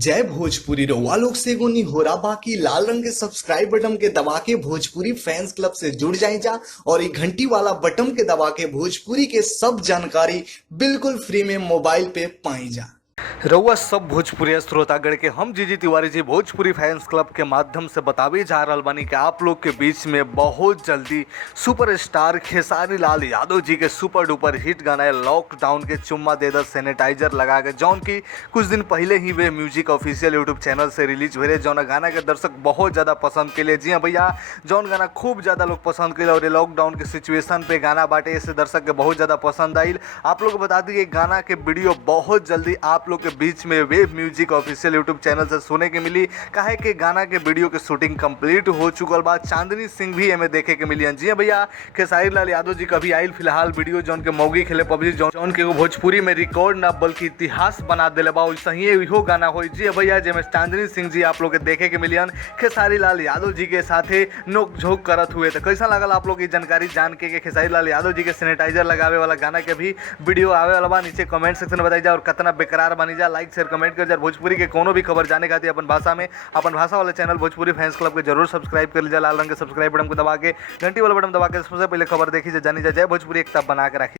जय भोजपुरी रउआ लोग से एगो निहोरा बाकी लाल रंग के सब्सक्राइब बटन के दबा के भोजपुरी फैंस क्लब से जुड़ जाए जा और ये घंटी वाला बटन के दबा के भोजपुरी के सब जानकारी बिल्कुल फ्री में मोबाइल पे पाई जा। रउआ सब भोजपुरी श्रोतागण के हम जीजी तिवारी जी भोजपुरी फैंस क्लब के माध्यम से बतावे जा रहल बानी कि आप लोग के बीच में बहुत जल्दी सुपरस्टार खेसारी लाल यादव जी के सुपर डुपर हिट गाना है लॉकडाउन के चुम्मा दे द सैनिटाइजर लगा के, जौन की कुछ दिन पहले ही वे म्यूजिक ऑफिशियल यूट्यूब चैनल से रिलीज हुए, जौन गाना के दर्शक बहुत ज़्यादा पसंद के लिए। जी हाँ भैया, जौन गाना खूब ज़्यादा लोग पसंद के और ये लॉकडाउन के सिचुएशन पे गाना बाटे, इससे दर्शक के बहुत ज़्यादा पसंद आई। आप लोग को बता दी गाना के वीडियो बहुत जल्दी आप लोग के बीच में web music official YouTube channel से सुने के मिली। काहे कि गाना के वीडियो के शूटिंग कंप्लीट हो चुकल बा, चांदनी सिंह भी एमे देखे के मिली। जी भैया, खेसारी लाल यादव जी कभी आयल फिलहाल वीडियो जौन के मौगी खेले पबजी जौन के भोजपुरी में रिकॉर्ड ना बल्कि इतिहास बना दिले बा, वैसे ही इहो गाना हो। जी भैया, जेमे चांदनी सिंह जी आप लोग के देखे के मिलियन खेसारी लाल यादव जी के साथे नोक झोंक करत हुए। तो कैसा लगल आप लोग की जानकारी जान के खेसारी लाल यादव जी के सैनिटाइजर लगावे वाला गाना के भी वीडियो आवे वाला बा? नीचे कमेंट सेक्शन में बताई जा और कितना बेकरार बनी जा। लाइक शेयर कमेंट कर जा। भोजपुरी के कोनो भी खबर जाने खातिर अपन भाषा में अपन भाषा वाले चैनल भोजपुरी फैंस क्लब के जरूर सब्सक्राइब कर लीजिए। लाल रंग के सब्सक्राइब बटन को दबा के घंटी वाला बटन दबा के सबसे पहले खबर देखी जानी जा। जय भोजपुरी, एक तब बना के रखी।